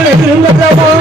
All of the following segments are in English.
ఎక్కడ ఎదురుందో ప్రభావం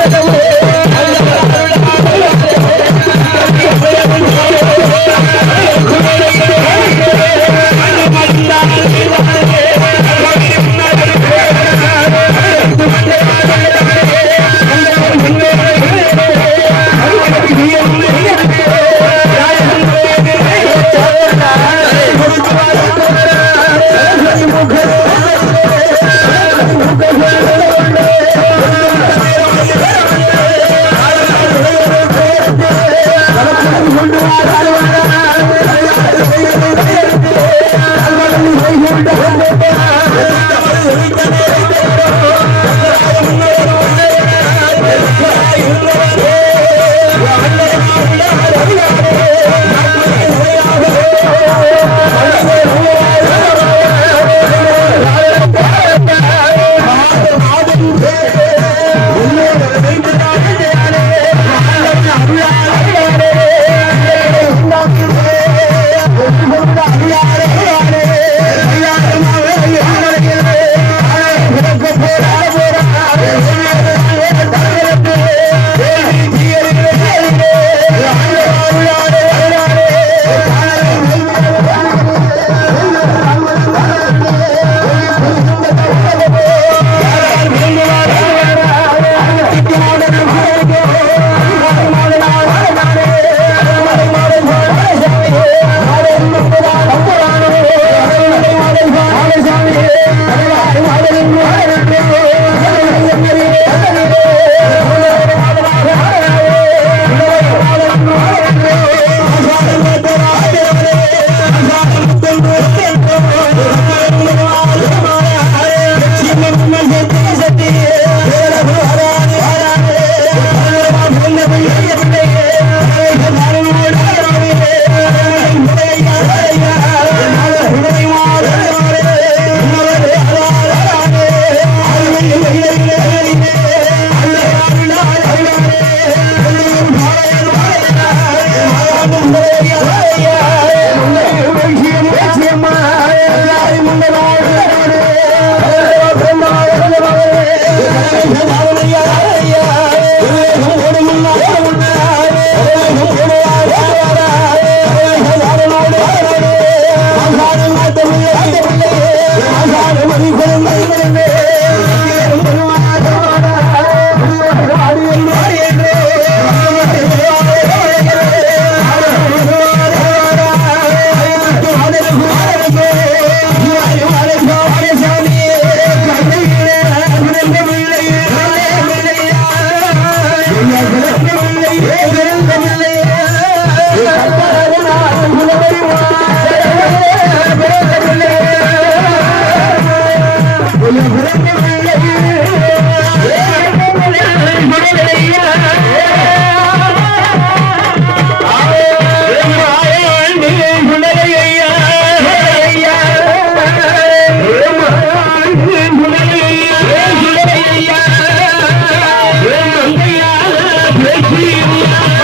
Thank you.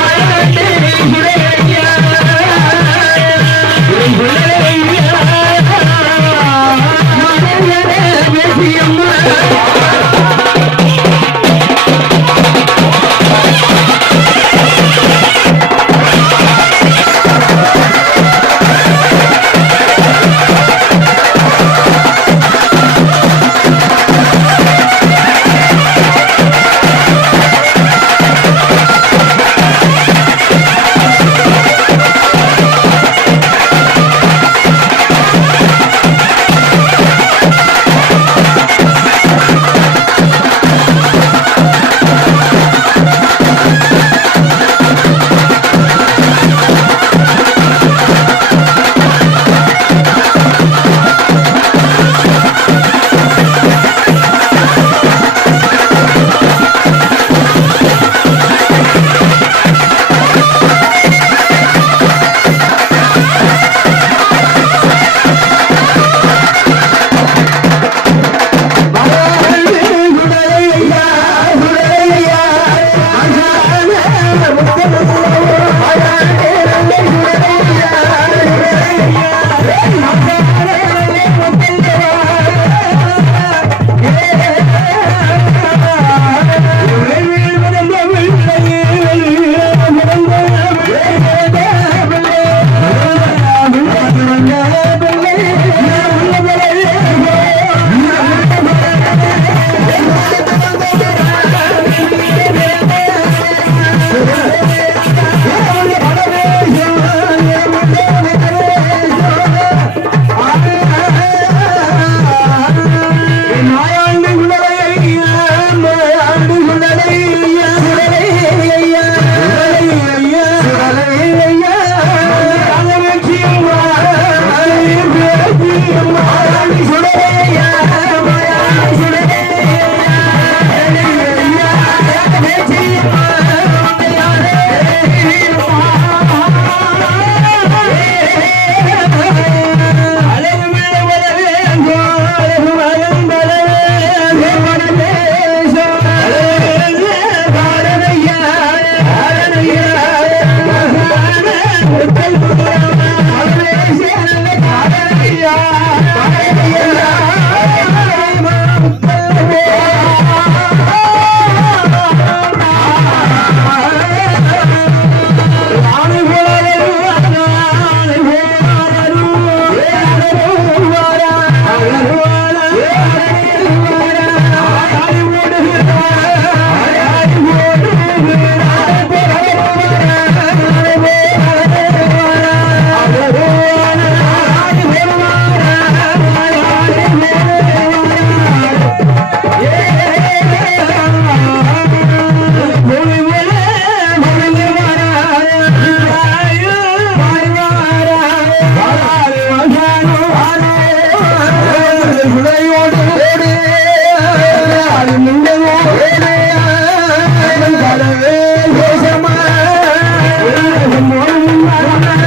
Amen.